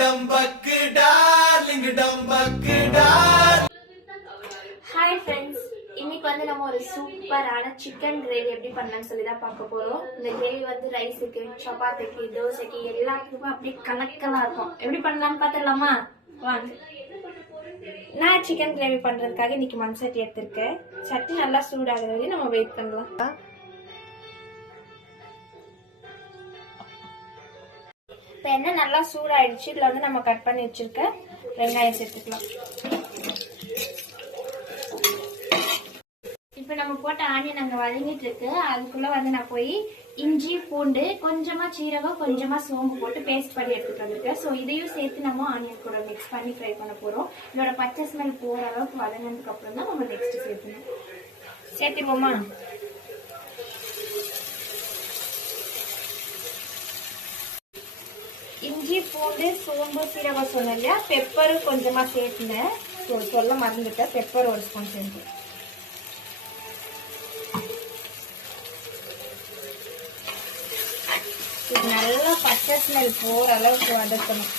Hi friends, இன்னைக்கு வந்து நம்ம ஒரு சூப்பரான சிக்கன் கிரேவி எப்படி பண்ணலாம்னு சொல்லி தான் பார்க்க போறோம். இந்த கிரேவி வந்து ரைஸுக்கு, சப்பாத்திக்கு, தோசைக்கு எல்லாத்துக்குமே அப்படியே கலக்கலா இருக்கும். எப்படி பண்ணலாம்னு பார்த்துடலாமா? வாங்க. நான் சிக்கன் கிரேவி பண்றதுக்காக இன்னைக்கு மண் சட்டி எடுத்திருக்கேன். சட்டி நல்லா சூடாகிற வரையும் நம்ம வெயிட் பண்ணலாம். இப்போ எண்ணெய் நல்லா சூடாயிடுச்சு. இதுல வந்து நம்ம கட் பண்ணி வச்சிருக்க வெங்காயம் சேர்த்துக்கலாம். இப்போ நம்ம போட்ட ஆனியன் அங்கே வதங்கிட்டு இருக்கு. அதுக்குள்ள வந்து நான் போய் இஞ்சி, பூண்டு, கொஞ்சமா சீரகம், கொஞ்சமா சோம்பு போட்டு பேஸ்ட் பண்ணி எடுத்துட்டு வந்திருக்கேன். ஸோ இதையும் சேர்த்து நம்ம ஆனியன் கூட மிக்ஸ் பண்ணி ஃப்ரை பண்ண போறோம். இதோட பச்சை ஸ்மெல் போற அளவுக்கு வதங்கினதுக்கு அப்புறம் தான் நம்ம நெக்ஸ்ட் சேர்த்துணும். சேர்த்துப்போமா? இஞ்சி, பூண்டு, சோம்பு, சீரகம் சொன்னேன் இல்லையா, பெப்பரும் கொஞ்சமா சேர்த்துனேன். சொல்ல மறந்துட்டேன். பெப்பர் ஒரு ஸ்பூன் சேர்த்து இது நல்லா பச்சை ஸ்மெல் போற அளவுக்கு வதக்கணும்.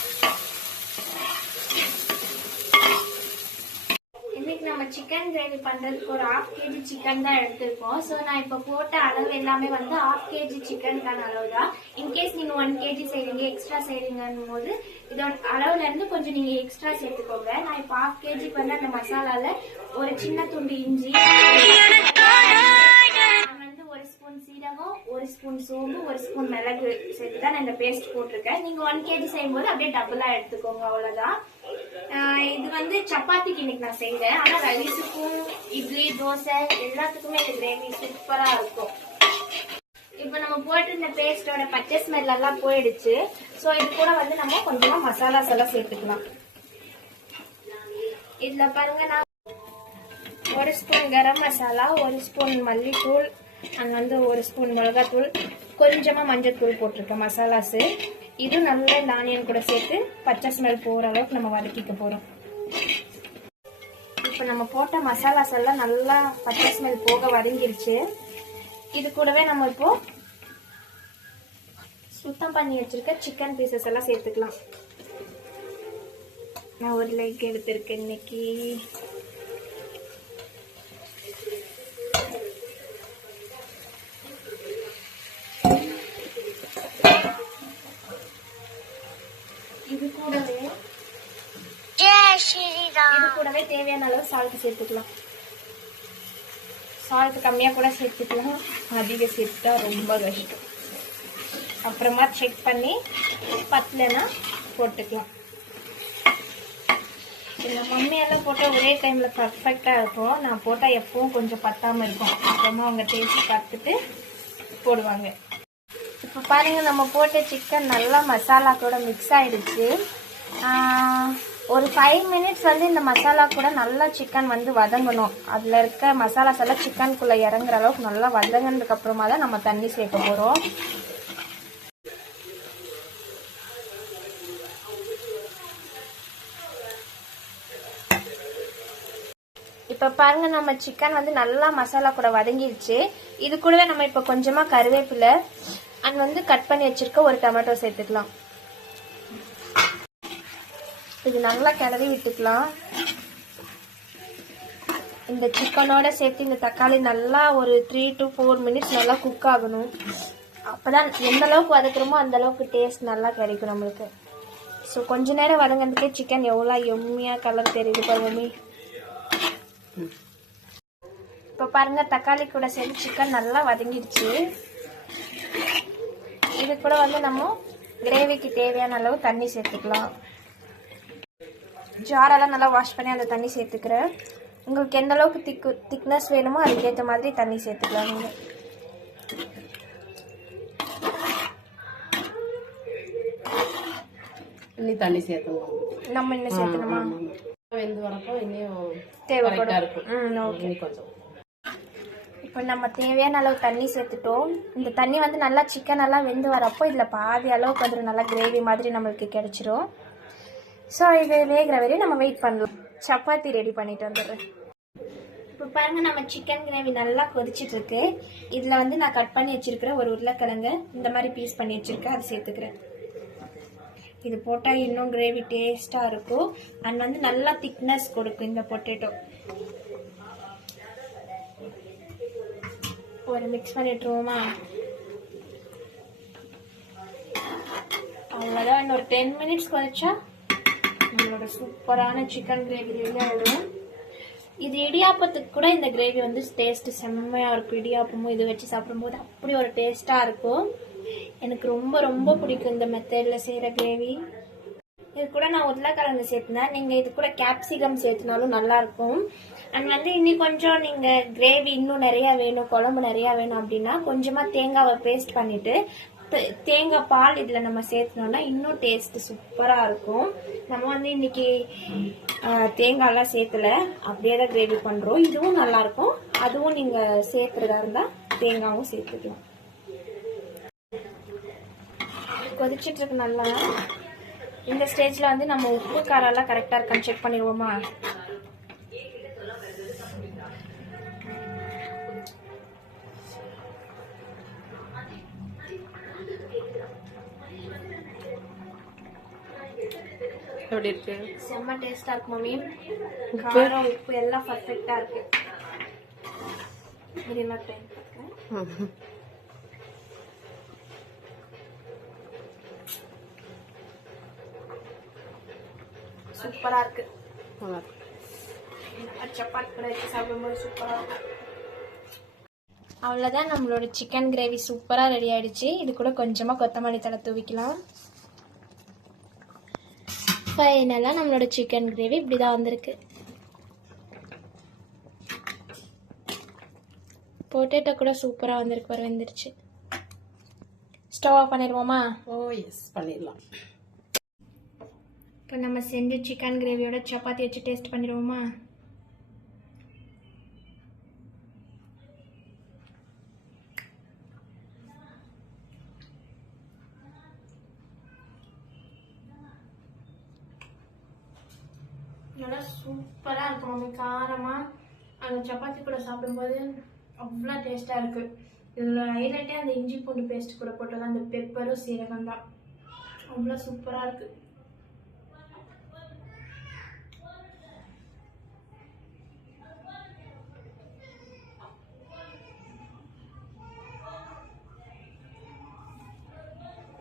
இன்னைக்கு நம்ம சிக்கன் கிரேவி பண்றதுக்கு ஒரு 1/2 kg சிக்கன் தான் எடுத்திருக்கோம். ஸோ நான் இப்போ போட்ட அளவு எல்லாமே வந்து 1/2 kg சிக்கனுக்கான அளவு தான். இன்கேஸ் நீங்க 1 kg செய்றீங்க, எக்ஸ்ட்ரா செய்றீங்கன்னு போது இதோட அளவுல இருந்து கொஞ்சம் நீங்க எக்ஸ்ட்ரா சேர்த்துக்கோங்க. நான் இப்போ 1/2 kg பண்ண அந்த மசாலால ஒரு சின்ன துண்டு இஞ்சி, ஒரு ஸ்பூன் சீரகம், ஒரு ஸ்பூன் சோம்பு, ஒரு ஸ்பூன் மிளகு சேர்த்து தான் நான் இந்த பேஸ்ட் போட்டிருக்கேன். நீங்க 1 kg செய்யும் போது அப்படியே டபுளா எடுத்துக்கோங்க, அவ்வளவுதான். இது வந்து சப்பாத்திக்கு இன்னைக்கு நான் செய்வேன். ஆனா ரைஸுக்கும், இட்லி, தோசை எல்லாத்துக்குமே இந்த கிரேவி சூப்பரா இருக்கும். இப்ப நம்ம போட்டு இந்த பேஸ்டோட பச்சை ஸ்மெல் எல்லாம் போயிடுச்சு. சோ இது கூட வந்து நம்ம கொஞ்சமா மசாலாஸ் எல்லாம் சேர்த்துக்கலாம். இதுல பாருங்க, நான் 1 ஸ்பூன் கரம் மசாலா, 1 ஸ்பூன் மல்லித்தூள், அங்க வந்து 1 ஸ்பூன் மிளகாத்தூள், கொஞ்சமா மஞ்சள் தூள் போட்டிருக்கேன் மசாலாஸ். இது நல்ல ஆனியன் கூட சேர்த்து பச்சை ஸ்மெல் போற அளவுக்கு நம்ம வதக்கிக்க போறோம். இப்ப நம்ம போட்ட மசாலாஸ் எல்லாம் நல்லா பச்சை ஸ்மெல் போக வதங்கிருச்சு. இது கூடவே நம்ம இப்போ சுத்தம் பண்ணி வச்சிருக்க சிக்கன் பீசஸ் எல்லாம் சேர்த்துக்கலாம். நான் ஒரு லெக் எடுத்திருக்கேன் இன்னைக்கு. இது கூடவே தேவையான அளவு சால்ட் சேர்த்துக்கலாம். சால்ட் கம்மியா கூட சேர்த்துக்கலாம், அதிக சேர்த்துட்டா ரொம்ப கஷ்டம். அப்புறமா செக் பண்ணி பத்தலைன்னா போட்டுக்கலாம். எங்க மம்மி எல்லாம் போட்டா ஒரே டைம்ல பர்ஃபெக்டா இருக்கும். நான் போட்டா எப்பவும் கொஞ்சம் பத்தாம இருக்கும். அப்புறமா அவங்க டேஸ்ட் பார்த்துட்டு போடுவாங்க. இப்போ பாருங்க, நம்ம போட்ட சிக்கன் நல்லா மசாலா கூட மிக்ஸ் ஆயிடுச்சு. ஒரு 5 மினிட்ஸ் வந்து இந்த மசாலா கூட நல்லா சிக்கன் வந்து வதங்கணும். அதுல இருக்க மசாலாஸ் எல்லாம் சிக்கனுக்குள்ள இறங்குற அளவுக்கு நல்லா வதங்கினதுக்கு அப்புறமா தான் நம்ம தண்ணி சேர்க்க போறோம். இப்ப பாருங்க, நம்ம சிக்கன் வந்து நல்லா மசாலா கூட வதங்கிடுச்சு. இது கூடவே நம்ம இப்ப கொஞ்சமா கருவேப்பிலை அண்ட் வந்து கட் பண்ணி வச்சிருக்க ஒரு டொமேட்டோ சேர்த்துக்கலாம். இது நல்லா கிளறி விட்டுக்கலாம். இந்த சிக்கனோட சேர்த்து இந்த தக்காளி நல்லா ஒரு 3 to 4 மினிட்ஸ் நல்லா குக் ஆகணும். அப்பதான் எந்த அளவுக்கு வதக்குறோமோ அந்த அளவுக்கு டேஸ்ட் நல்லா கிடைக்கும் நம்மளுக்கு. ஸோ கொஞ்ச நேரம் வதங்கிறதுக்கே சிக்கன் எவ்வளோ எம்மியா கலர் தெரியுது பாருங்க. இப்போ பாருங்க, தக்காளி கூட சேர்த்து சிக்கன் நல்லா வதங்கிடுச்சு. இது கூட வந்து நம்ம கிரேவிக்கு தேவையான அளவு தண்ணி சேர்த்துக்கலாம். ஜாரெல்லாம் நல்லா வாஷ் பண்ணி அந்த தண்ணி சேர்த்துக்கிறேன். உங்களுக்கு எந்த அளவுக்கு திக்னஸ் வேணுமோ அதுக்கேற்ற மாதிரி தண்ணி சேர்த்துக்கலாம். நீங்கள் இன்னும் தண்ணி சேர்த்தணும். நம்ம இன்னும் சேர்த்தணுமா? வெந்து வரப்போ இன்னும் தேவைப்படும். ஓகே, கொஞ்சம் இப்போ நம்ம தேவையான அளவு தண்ணி சேர்த்துட்டோம். இந்த தண்ணி வந்து நல்லா சிக்கன் எல்லாம் வெந்து வரப்போ இதில் பாதி அளவுக்கு வந்து நல்லா கிரேவி மாதிரி நம்மளுக்கு கிடைச்சிரும். ஸோ இது வேகிற வரையும் நம்ம வெயிட் பண்ணலாம். சப்பாத்தி ரெடி பண்ணிட்டு வந்துடுறேன். இப்போ பாருங்க, நம்ம சிக்கன் கிரேவி நல்லா கொதிச்சிட்டு இருக்கு. இதில் வந்து நான் கட் பண்ணி வச்சிருக்கிற ஒரு உருளைக்கிழங்கு இந்த மாதிரி பீஸ் பண்ணி வச்சிருக்கேன், அது சேர்த்துக்கிறேன். இது போட்டால் இன்னும் கிரேவி டேஸ்ட்டாக இருக்கும் அண்ட் வந்து நல்லா திக்னஸ் கொடுக்கும் இந்த பொட்டேட்டோ. ஒரு மிக்ஸ் பண்ணிட்டுருவோமா? அவ்வளோதான். இன்னொரு 10 மினிட்ஸ் கழிச்சா நம்மளோட சூப்பரான சிக்கன் கிரேவி ரெடி ஆகிடும். இது இடியாப்பத்துக்கு கூட இந்த கிரேவி வந்து டேஸ்ட்டு செம்மையாக இருக்கும். இடியாப்பமும் இது வச்சு சாப்பிடும்போது அப்படி ஒரு டேஸ்ட்டாக இருக்கும். எனக்கு ரொம்ப ரொம்ப பிடிக்கும் இந்த மெத்தடில் செய்கிற கிரேவி. இது கூட நான் உருளைக்கிழங்கு சேர்த்துனேன். நீங்கள் இது கூட கேப்சிகம் சேர்த்துனாலும் நல்லாயிருக்கும். அண்ட் வந்து இன்னும் கொஞ்சம் நீங்கள் கிரேவி இன்னும் நிறையா வேணும், குழம்பு நிறையா வேணும் அப்படின்னா கொஞ்சமாக தேங்காவை பேஸ்ட் பண்ணிவிட்டு தேங்காய் பால் இதில் நம்ம சேர்த்துனோம்னா இன்னும் டேஸ்ட்டு சூப்பராக இருக்கும். நம்ம வந்து இன்னைக்கு தேங்காயெல்லாம் சேர்த்துல அப்படியே தான் கிரேவி பண்ணுறோம். இதுவும் நல்லாயிருக்கும். அதுவும் நீங்கள் சேர்க்குறதா இருந்தால் தேங்காயும் சேர்த்துக்கலாம். கொதிச்சிட்டு இருக்கு நல்லா. இந்த ஸ்டேஜில் வந்து நம்ம உப்பு காரெல்லாம் கரெக்டாக இருக்கான்னு செக் பண்ணிடுவோமா? எப்படி இருக்கு? செம்ம டேஸ்டா இருக்கு மம்மி. காரம் உப்பு எல்லாம் பர்ஃபெக்டா இருக்கு. இது என்ன டைம் பார்க்கறேன். சூப்பரா இருக்கு. சப்பாத்தி கூட வச்சு சாப்பிடும்போது சூப்பரா இருக்கு. அவ்வளோதான், நம்மளோட சிக்கன் கிரேவி சூப்பராக ரெடி ஆயிடுச்சு. இது கூட கொஞ்சமாக கொத்தமல்லி தழை தூவிக்கலாம். ஃபைனலாக நம்மளோட சிக்கன் கிரேவி இப்படி தான் வந்திருக்கு. பொட்டேட்டோ கூட சூப்பராக வந்திருக்கு. வர வந்துருச்சு. ஸ்டவ் ஆஃப் பண்ணிடுவோமா? ஓ எஸ், பண்ணிடலாம். இப்போ நம்ம செஞ்ச சிக்கன் கிரேவியோட சப்பாத்தி வச்சு டேஸ்ட் பண்ணிடுவோமா? நல்லா சூப்பராக இருக்கும் மம்மி. காரமாக அந்த சப்பாத்தி கூட சாப்பிடும்போது அவ்வளோ டேஸ்ட்டாக இருக்குது. இதில் ஹைலைட்டே அந்த இஞ்சி பூண்டு பேஸ்ட் கூட போட்டது அந்த பெப்பரும் சீரகம் தான். அவ்வளோ சூப்பராக இருக்குது.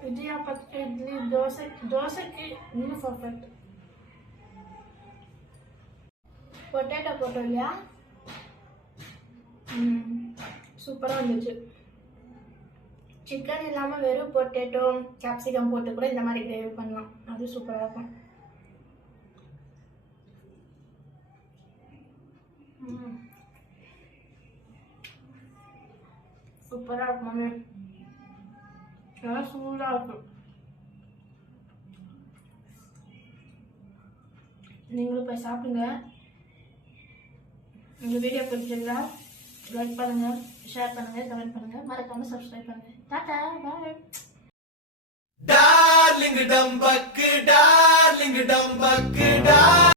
இடியாப்பத்து, இட்லி, தோசைக்கு இன்னும் பர்ஃபெக்ட். பொட்டேட்டோ போட்டோம் இல்லையா? சூப்பராக இருந்துச்சு. சிக்கன் இல்லாமல் வெறும் பொட்டேட்டோ கேப்சிகம் போட்டு கூட இந்த மாதிரி கிரேவி பண்ணலாம். அது சூப்பராக இருக்கும். சூப்பராக இருக்கும் மம்மி. நல்லா சூடாக இருக்கும். நீங்களும் போய் சாப்பிடுங்க. இந்த வீடியோ பிடிச்சிருந்தா லைக் பண்ணுங்க, ஷேர் பண்ணுங்க, கமெண்ட் பண்ணுங்க, மறக்காம சப்ஸ்கிரைப் பண்ணுங்க. டாடா பாய். டார்லிங் டம்பக்கு டார்லிங் டம்பக்கு டார்